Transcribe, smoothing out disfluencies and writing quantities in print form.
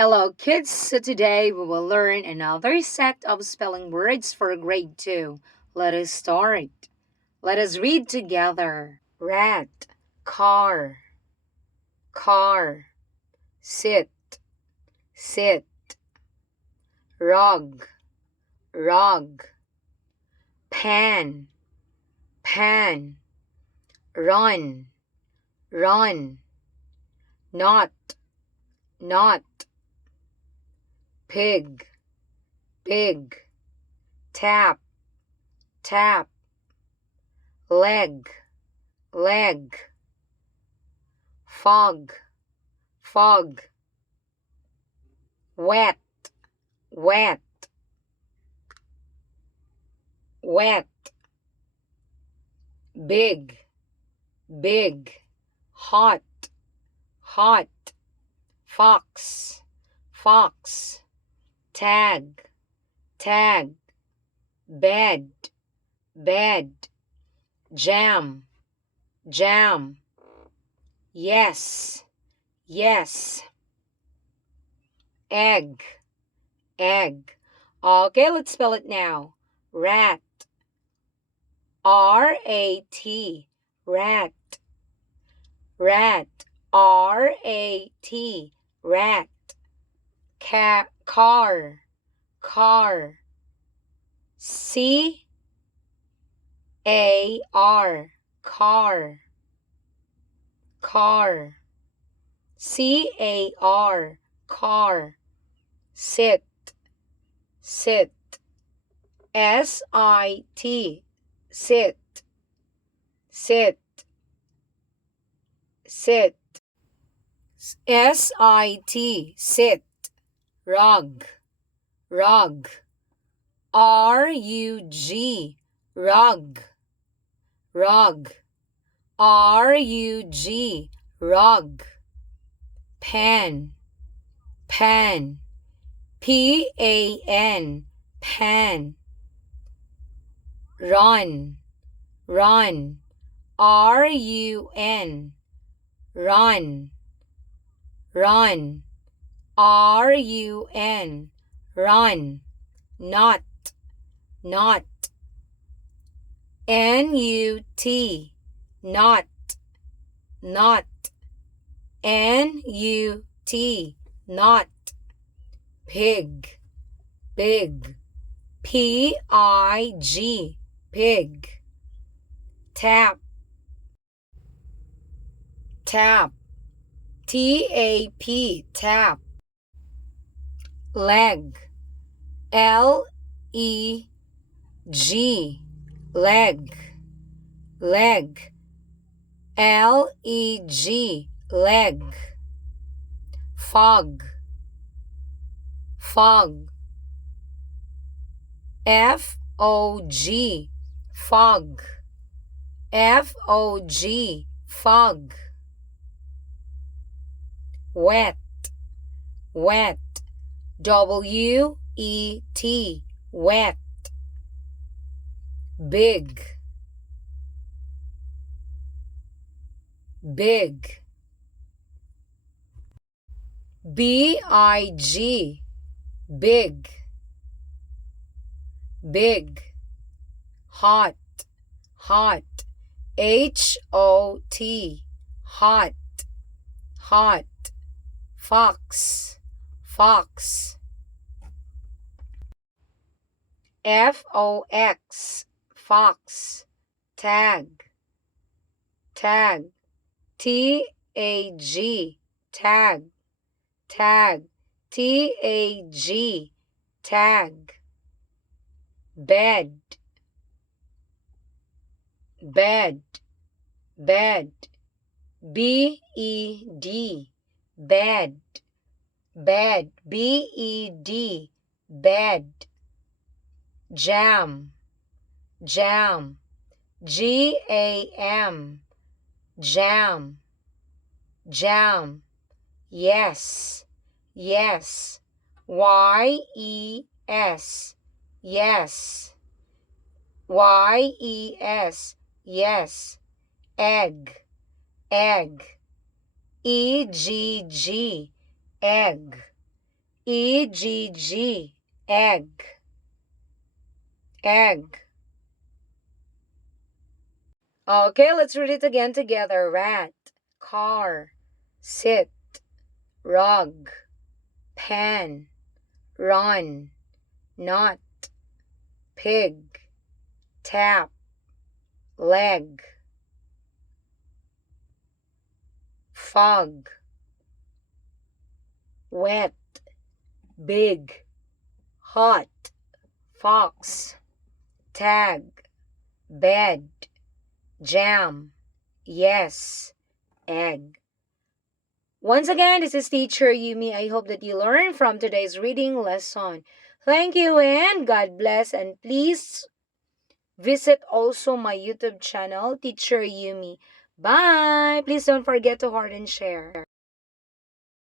Hello, kids. So today we will learn another set of spelling words for grade 2. Let us start. Let us read together. Rat, car, car, sit, sit, rug, rug, pan, pan, run, run, not, not, pig, pig, tap, tap, leg, leg, fog, fog, wet, wet, wet, big, big, hot, hot, fox, fox, tag, tag, bed, bed, jam, jam, yes, yes, egg, egg. Okay, let's spell it now. Rat, R-A-T, rat, rat, R-A-T, rat, car, car, C-A-R, car, car, C-A-R, car, sit, sit, S-I-T, sit, sit, sit, S-I-T, sit, rug, rug, R-U-G, rug, rug, R-U-G, rug, pan, pan, P-A-N, pan, run, run, R-U-N, run, run, R-U-N, run, not, not, N-U-T, not, not, N-U-T, not, pig, pig, P-I-G, pig, tap, tap, T-A-P, tap, leg, L-E-G, leg, leg, L-E-G, leg, fog, fog, F-O-G, fog, F-O-G, fog, wet, wet, W-E-T, wet, big, big, B-I-G, big, big, hot, hot, H-O-T, hot, hot, fox, fox, F-O-X, fox, tag, tag, T-A-G, tag, tag, T-A-G, tag, bed, bed, bed, B-E-D, bed, bed, B-E-D, bed, jam, jam, G-A-M, jam, jam, yes, yes, Y-E-S, yes, Y-E-S, yes, egg, egg, E-G-G, egg, E-G-G. Egg. Egg. Okay, let's read it again together. Rat. Car. Sit. Rug. Pen. Run. Not. Pig. Tap. Leg. Fog. Wet. Big. Hot. Fox. Tag. Bed. Jam. Yes. Egg. Once again, this is Teacher Yumi. I hope that you learned from today's reading lesson. Thank you and God bless. And please visit also my YouTube channel, Teacher Yumi. Bye. Please don't forget to heart and share.